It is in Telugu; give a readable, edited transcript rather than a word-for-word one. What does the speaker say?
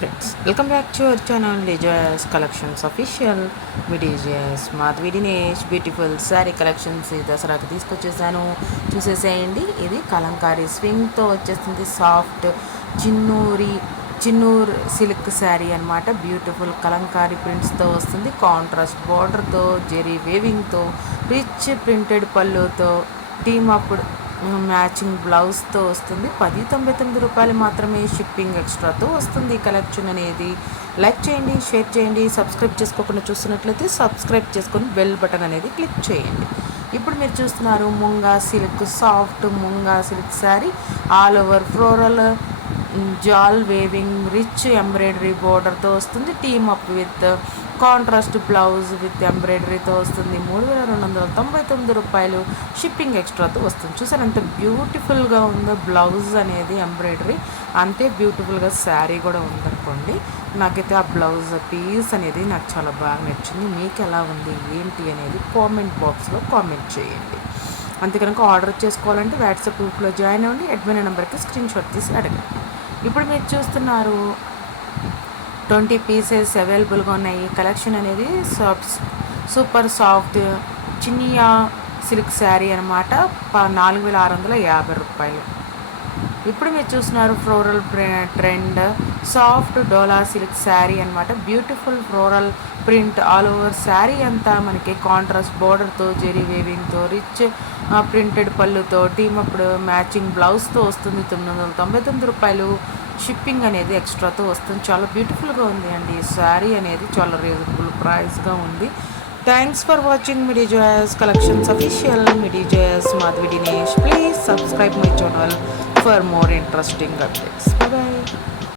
Friends, welcome back to our channel డిజాయస్ కలెక్షన్స్ అఫీషియల్. మీ డిజాయస్ మాధవి దినేష్ బ్యూటిఫుల్ శారీ కలెక్షన్స్ ఈ దసరాకి తీసుకొచ్చేసాను. చూసేసేయండి. ఇది కలంకారీ స్వింగ్తో వచ్చేస్తుంది. సాఫ్ట్ చిన్నూర్ సిల్క్ శారీ అనమాట. బ్యూటిఫుల్ కలంకారీ ప్రింట్స్తో వస్తుంది. కాంట్రాస్ట్ బార్డర్తో, జెరీ వేవింగ్తో, రిచ్ ప్రింటెడ్ పళ్ళుతో, టీమ్ అప్పుడు మ్యాచింగ్ బ్లౌజ్తో వస్తుంది. 1099 రూపాయలు మాత్రమే. షిప్పింగ్ ఎక్స్ట్రాతో వస్తుంది. ఈ కలెక్షన్ అనేది లైక్ చేయండి, షేర్ చేయండి. సబ్స్క్రైబ్ చేసుకోకుండా చూస్తున్నట్లయితే సబ్స్క్రైబ్ చేసుకొని బెల్ బటన్ అనేది క్లిక్ చేయండి. ఇప్పుడు మీరు చూస్తున్నారు munga silk, soft munga silk sari, all over floral jaal weaving, rich embroidery బోర్డర్తో వస్తుంది. Team up with contrast blouse with ఎంబ్రాయిడరీతో వస్తుంది. 3299 రూపాయలు. షిప్పింగ్ ఎక్స్ట్రాతో వస్తుంది. చూసారు ఎంత బ్యూటిఫుల్గా ఉందో బ్లౌజ్ అనేది, ఎంబ్రాయిడరీ అంతే బ్యూటిఫుల్గా శారీ కూడా ఉందనుకోండి. నాకైతే ఆ బ్లౌజ్ పీస్ అనేది నాకు చాలా బాగా నచ్చింది. మీకు ఎలా ఉంది ఏంటి అనేది కామెంట్ బాక్స్లో కామెంట్ చేయండి. అంతే కనుక ఆర్డర్ చేసుకోవాలంటే వాట్సాప్ గ్రూప్లో జాయిన్ అవ్వండి. అడ్మిన్ నెంబర్కి స్క్రీన్ షాట్ తీసి అడగండి. ఇప్పుడు మీరు చూస్తున్నారు 20 పీసెస్ అవైలబుల్గా ఉన్నాయి. కలెక్షన్ అనేది super soft Chiniya silk sari అనమాట. 4650 రూపాయలు. ఇప్పుడు మీరు చూస్తున్నారు floral trend soft Dola silk sari అనమాట. Beautiful floral print all over sari అంతా మనకి కాంట్రాస్ట్ బోర్డర్తో, జెరీ వేవింగ్తో, రిచ్ ప్రింటెడ్ పళ్ళుతో, టీమ్ అప్పుడు మ్యాచింగ్ బ్లౌజ్తో వస్తుంది. 999 రూపాయలు. షిప్పింగ్ అనేది ఎక్స్ట్రాతో వస్తుంది. చాలా బ్యూటిఫుల్గా ఉంది అండి. ఈ శారీ అనేది చాలా రీజనబుల్ ప్రైస్గా ఉంది. థ్యాంక్స్ ఫర్ వాచింగ్ మిడి జోయస్ కలెక్షన్స్ అఫీషియల్. మిడి జోయస్ Madhavi Dinesh. Please subscribe my channel for more interesting updates. Bye bye.